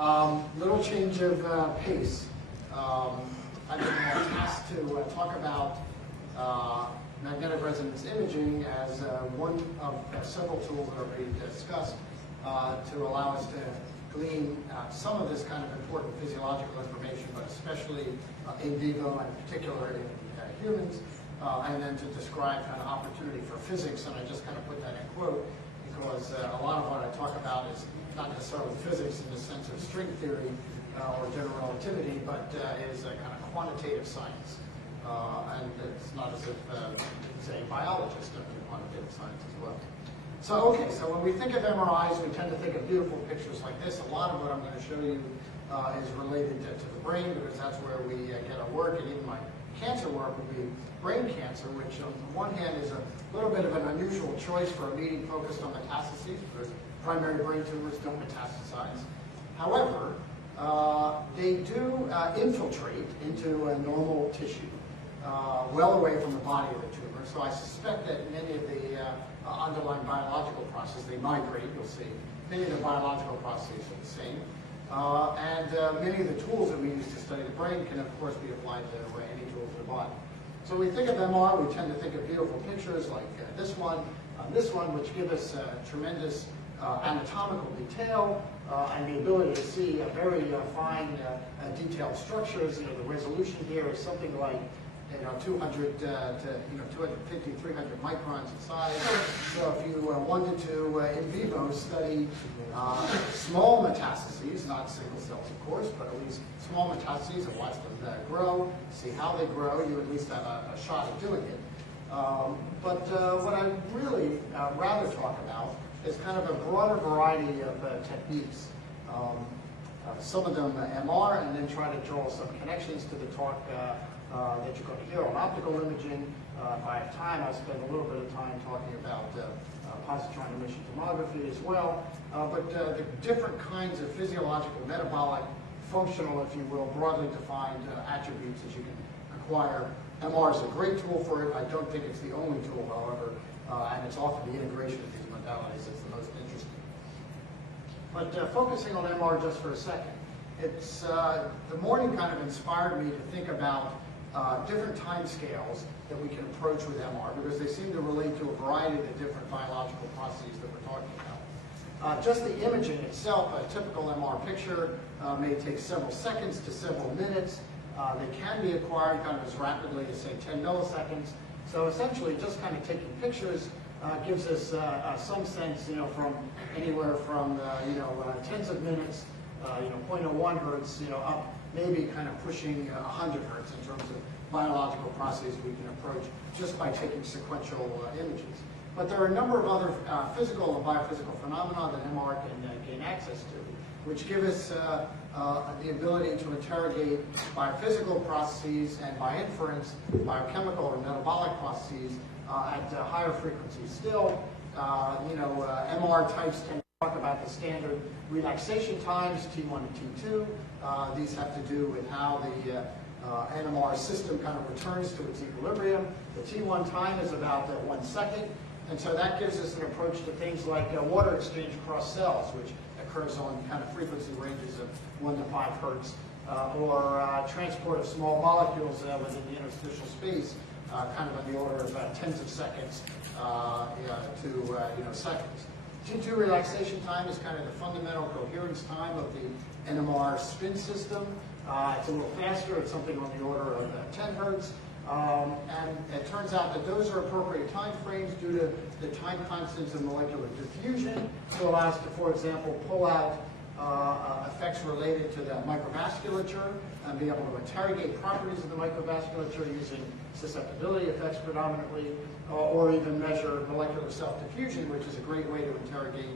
Little change of pace. I've been tasked to talk about magnetic resonance imaging as one of several tools that are being discussed to allow us to glean some of this kind of important physiological information, but especially in vivo and in particular in humans, and then to describe kind of opportunity for physics. And I just kind of put that in quote because a lot of what I talk about is not necessarily physics in the sense of string theory or general relativity, but is a kind of quantitative science. And it's not as if say biologists don't do quantitative science as well. So okay, so when we think of MRIs, we tend to think of beautiful pictures like this. A lot of what I'm going to show you is related to the brain, because that's where we get our work, and even my cancer work would be brain cancer, which on the one hand is a little bit of an unusual choice for a meeting focused on metastases, because primary brain tumors don't metastasize. However, they do infiltrate into a normal tissue, well away from the body of the tumor. So I suspect that many of the underlying biological processes, they migrate, you'll see. Many of the biological processes are the same. And many of the tools that we use to study the brain can, of course, be applied to any tool for the body. So when we think of MR, we tend to think of beautiful pictures like this one, which give us tremendous anatomical detail and the ability to see very fine detailed structures. You know, the resolution here is something like 200 to 250, 300 microns in size. So if you wanted to in vivo study small metastases, not single cells of course, but at least small metastases and watch them grow, see how they grow, you at least have a shot at doing it. But what I really rather talk about is kind of a broader variety of techniques. Some of them MR, and then try to draw some connections to the talk that you're going to hear on optical imaging. If I have time, I'll spend a little bit of time talking about positron emission tomography as well. But the different kinds of physiological, metabolic, functional, if you will, broadly defined attributes that you can acquire. MR is a great tool for it. I don't think it's the only tool, however, and it's often the integration of these modalities that's the most interesting. But focusing on MR just for a second, it's the morning kind of inspired me to think about different time scales that we can approach with MR, because they seem to relate to a variety of the different biological processes that we're talking about. Just the imaging itself, a typical MR picture may take several seconds to several minutes. They can be acquired kind of as rapidly as, say, 10 milliseconds. So essentially, just kind of taking pictures gives us some sense, from anywhere from tens of minutes, 0.01 hertz, up maybe kind of pushing 100 hertz in terms of biological processes we can approach just by taking sequential images. But there are a number of other physical and biophysical phenomena that MR can gain access to, which give us the ability to interrogate biophysical processes and, by inference, biochemical or metabolic processes at higher frequencies still. MR types can talk about the standard relaxation times, T1 and T2. These have to do with how the NMR system kind of returns to its equilibrium. The T1 time is about 1 second, and so that gives us an approach to things like water exchange across cells, which occurs on kind of frequency ranges of 1 to 5 hertz, or transport of small molecules within the interstitial space, kind of on the order of tens of seconds to seconds. T2 relaxation time is kind of the fundamental coherence time of the NMR spin system. It's a little faster. It's something on the order of 10 hertz. And it turns out that those are appropriate time frames due to the time constants of molecular diffusion to allow us to, for example, pull out effects related to the microvasculature and be able to interrogate properties of the microvasculature using susceptibility effects predominantly, or even measure molecular self-diffusion, which is a great way to interrogate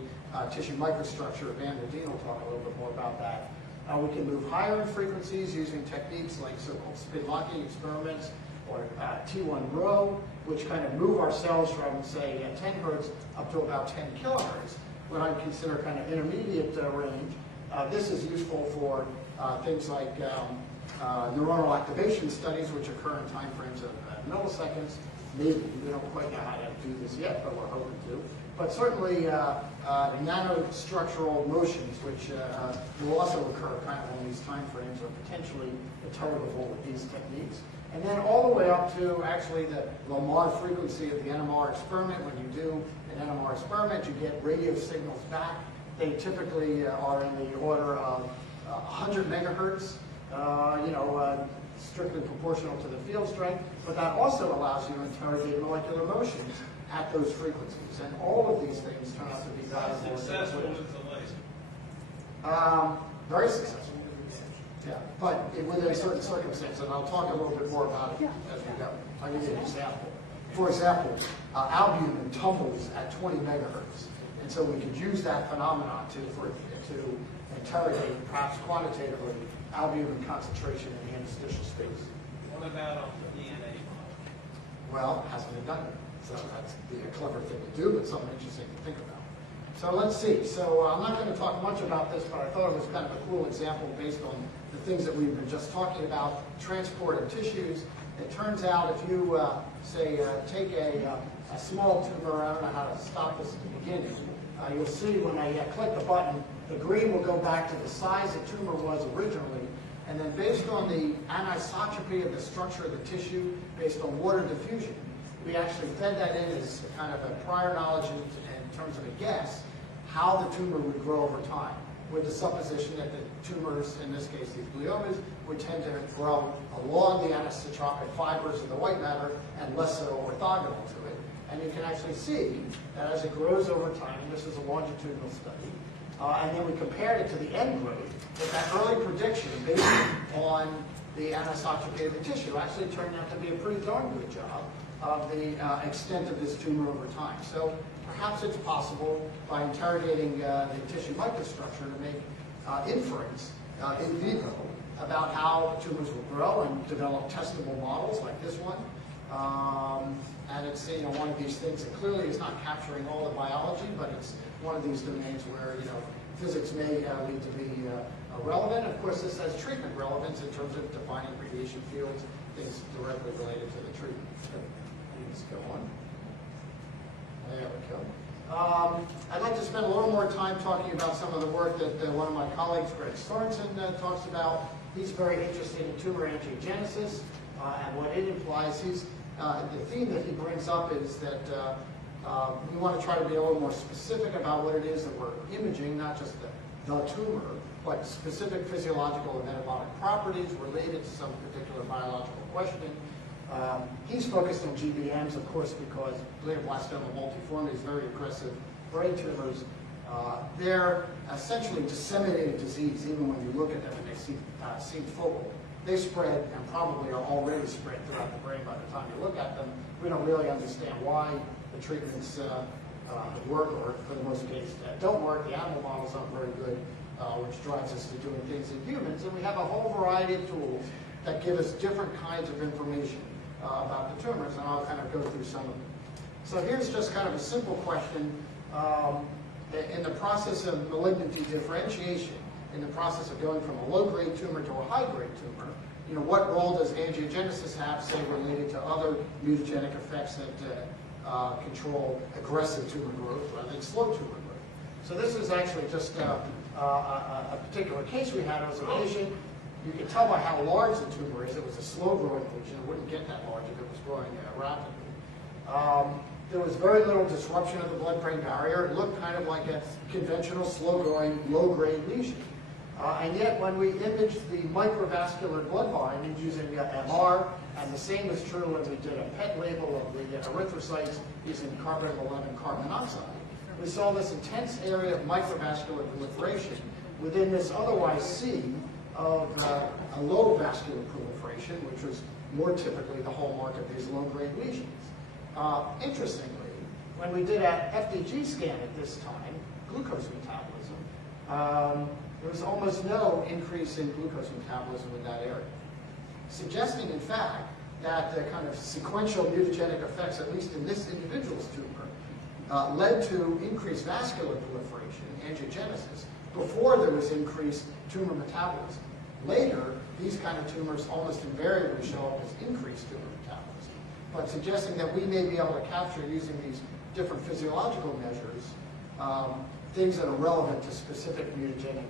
tissue microstructure. Van der Dien will talk a little bit more about that. We can move higher in frequencies using techniques like so-called spin locking experiments, or T1 row, which kind of move our cells from, say, 10 hertz up to about 10 kilohertz, what I consider kind of intermediate range. This is useful for things like neuronal activation studies, which occur in time frames of milliseconds. Maybe we don't quite know how to do this yet, but we're hoping to. but certainly nanostructural motions, which will also occur kind of in these time frames, are potentially interrogable with these techniques. And then all the way up to actually the Lamar frequency of the NMR experiment. When you do an NMR experiment, you get radio signals back. They typically are in the order of 100 megahertz, strictly proportional to the field strength, but that also allows you to interrogate molecular motions at those frequencies. And all of these things turn out to be valuable. Successful with the laser. Very successful. Yeah, but within certain circumstances, and I'll talk a little bit more about it as we go. I'll give you an example. For example, albumin tumbles at 20 megahertz, and so we could use that phenomenon to interrogate, perhaps quantitatively, albumin concentration in the interstitial space. What about on the DNA model? Well, it hasn't been done yet, so that's a clever thing to do, but something interesting to think about. So let's see. So I'm not going to talk much about this, but I thought it was kind of a cool example based on the things that we've been just talking about, transport of tissues. It turns out if you, say, take a small tumor, I don't know how to stop this at the beginning, you'll see when I click the button, the green will go back to the size the tumor was originally, and then based on the anisotropy of the structure of the tissue, based on water diffusion, we actually fed that in as kind of a prior knowledge in terms of a guess how the tumor would grow over time, with the supposition that the tumors, in this case these gliomas, would tend to grow along the anisotropic fibers of the white matter and less so orthogonal to it. And you can actually see that as it grows over time, and this is a longitudinal study, and then we compared it to the end growth, that early prediction based on the anisotropy of the tissue actually turned out to be a pretty darn good job of the extent of this tumor over time. So perhaps it's possible by interrogating the tissue microstructure to make inference in vivo about how tumors will grow and develop testable models like this one. And it's one of these things that clearly is not capturing all the biology, but it's one of these domains where physics may lead to be relevant. Of course, this has treatment relevance in terms of defining radiation fields, things directly related to the treatment. Let's go on. There we go. I'd like to spend a little more time talking about some of the work that one of my colleagues, Greg Sorensen, talks about. He's very interested in tumor angiogenesis and what it implies. The theme that he brings up is that we want to try to be a little more specific about what it is that we're imaging, not just the tumor, but specific physiological and metabolic properties related to some particular biological question. He's focused on GBMs, of course, because glioblastoma multiforme is very aggressive brain tumors. They're essentially disseminated disease, even when you look at them and they seem focal. They spread and probably are already spread throughout the brain by the time you look at them. We don't really understand why the treatments work, or for the most case don't work. The animal models aren't very good, which drives us to doing things in humans. And we have a whole variety of tools that give us different kinds of information about the tumors, and I'll kind of go through some of them. So here's just kind of a simple question. In the process of malignant differentiation, in the process of going from a low-grade tumor to a high-grade tumor, what role does angiogenesis have, say, related to other mutagenic effects that control aggressive tumor growth rather than slow tumor growth? So this is actually just a particular case we had. It was a patient. You can tell by how large the tumor is. It was a slow-growing lesion. It wouldn't get that large if it was growing rapidly. There was very little disruption of the blood-brain barrier. It looked kind of like a conventional, slow-growing, low-grade lesion. And yet, when we imaged the microvascular blood volume using MR, and the same is true when we did a PET label of the erythrocytes using carbon-11 carbon monoxide, we saw this intense area of microvascular proliferation within this otherwise scene of a low vascular proliferation, which was more typically the hallmark of these low-grade lesions. Interestingly, when we did an FDG scan at this time, glucose metabolism, there was almost no increase in glucose metabolism in that area, suggesting, in fact, that the kind of sequential mutagenic effects, at least in this individual's tumor, led to increased vascular proliferation, angiogenesis, before there was increased tumor metabolism. Later, these kind of tumors almost invariably show up as increased tumor metabolism, but suggesting that we may be able to capture, using these different physiological measures, things that are relevant to specific mutagenic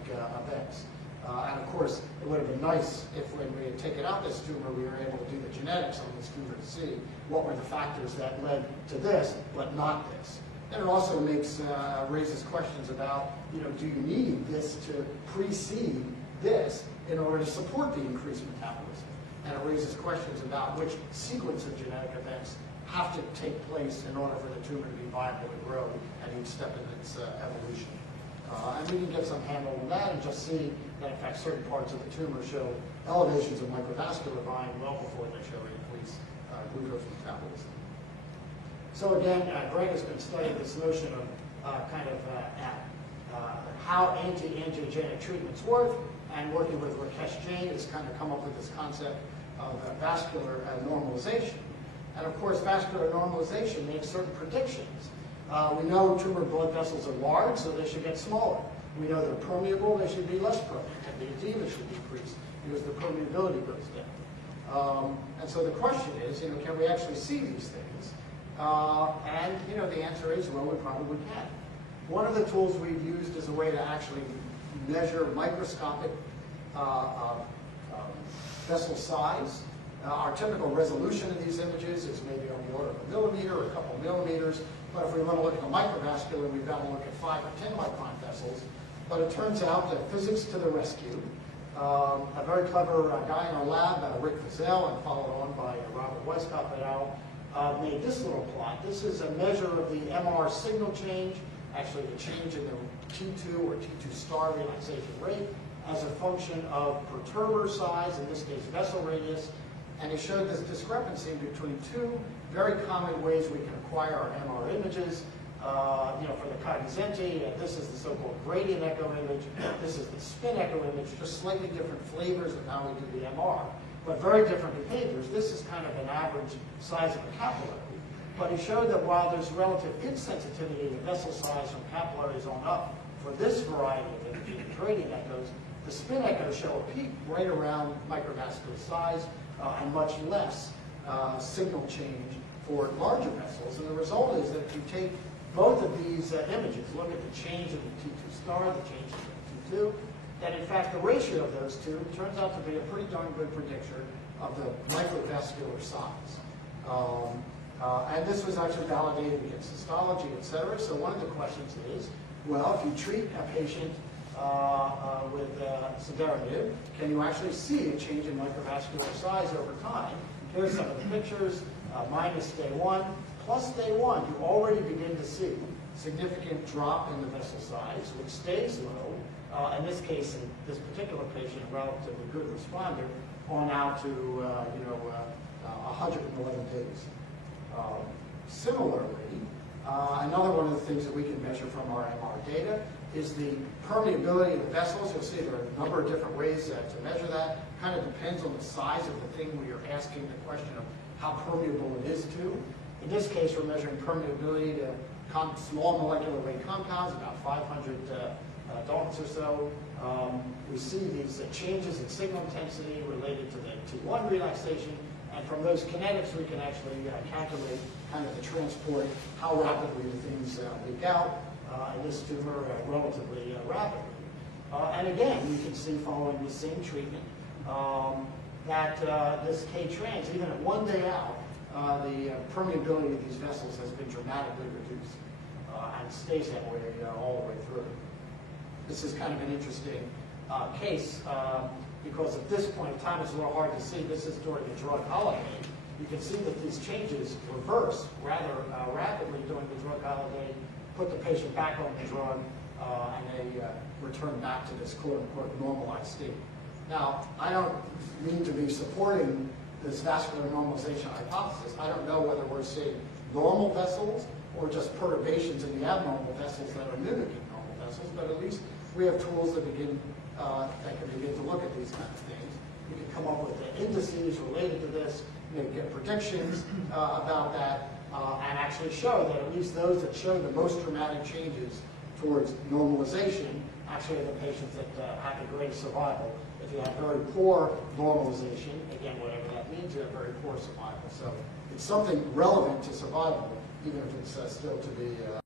events. And of course, it would have been nice if when we had taken out this tumor, we were able to do the genetics on this tumor to see what were the factors that led to this, but not this. And it also raises questions about, do you need this to precede this in order to support the increased metabolism? And it raises questions about which sequence of genetic events have to take place in order for the tumor to be viable to grow at each step in its evolution. And we can get some handle on that and just see that, in fact, certain parts of the tumor show elevations of microvascular volume well before they show increased glucose metabolism. So again, Greg has been studying this notion of how anti-angiogenic treatments work, and working with Rakesh Jain has kind of come up with this concept of vascular normalization. And of course, vascular normalization makes certain predictions. We know tumor blood vessels are large, so they should get smaller. We know they're permeable, they should be less permeable. The edema should decrease because the permeability goes down. And so the question is, can we actually see these things? And the answer is, well, we probably can. One of the tools we've used as a way to actually measure microscopic vessel size. Our typical resolution of these images is maybe on the order of a millimeter or a couple millimeters. But if we want to look at the microvascular, we've got to look at 5 or 10 micron vessels. But it turns out that physics to the rescue. A very clever guy in our lab, Rick Fazell, and followed on by Robert Weisskopf et al., made this little plot. This is a measure of the MR signal change, actually the change in the T2 or T2 star relaxation rate as a function of perturber size, in this case vessel radius. And he showed this discrepancy between two very common ways we can acquire our MR images. For the cognoscenti, this is the so-called gradient echo image. This is the spin echo image, just slightly different flavors of how we do the MR, but very different behaviors. This is kind of an average size of a capillary. But he showed that while there's relative insensitivity to vessel size from capillaries on up for this variety of imaging, gradient echoes, the spin echoes show a peak right around microvascular size and much less signal change for larger vessels. And the result is that if you take both of these images, look at the change in the T2 star, the change in the T2, that in fact the ratio of those two turns out to be a pretty darn good predictor of the microvascular size. And this was actually validated against histology, et cetera. So one of the questions is, well, if you treat a patient with cedarenib, can you actually see a change in microvascular size over time? Here's some of the pictures, minus day 1, plus day 1. You already begin to see significant drop in the vessel size, which stays low. In this case, in this particular patient, a relatively good responder, on out to 111 days. Similarly, another one of the things that we can measure from our MR data is the permeability of the vessels. You'll see there are a number of different ways to measure that. Kind of depends on the size of the thing we are asking the question of how permeable it is to. In this case, we're measuring permeability to small molecular weight compounds, about 500 Daltons or so. We see these changes in signal intensity related to the T1 relaxation. And from those kinetics, we can actually calculate kind of the transport, how rapidly the things leak out in this tumor relatively rapidly. And again, you can see following the same treatment that this K-trans, even at 1 day out, the permeability of these vessels has been dramatically reduced and stays that way all the way through. This is kind of an interesting case because at this point in time, it's a little hard to see. This is during the drug holiday. You can see that these changes reverse rather rapidly during the drug holiday, put the patient back on the drug, and they return back to this quote-unquote normalized state. Now, I don't mean to be supporting this vascular normalization hypothesis. I don't know whether we're seeing normal vessels or just perturbations in the abnormal vessels that are mimicking normal vessels, but at least we have tools that can begin to look at these kinds of things. We can come up with the indices related to this, maybe get predictions about that, and actually show that at least those that show the most dramatic changes towards normalization actually are the patients that have the greatest survival. If you have very poor normalization, again, whatever that means, you have very poor survival. So it's something relevant to survival even if it's still to be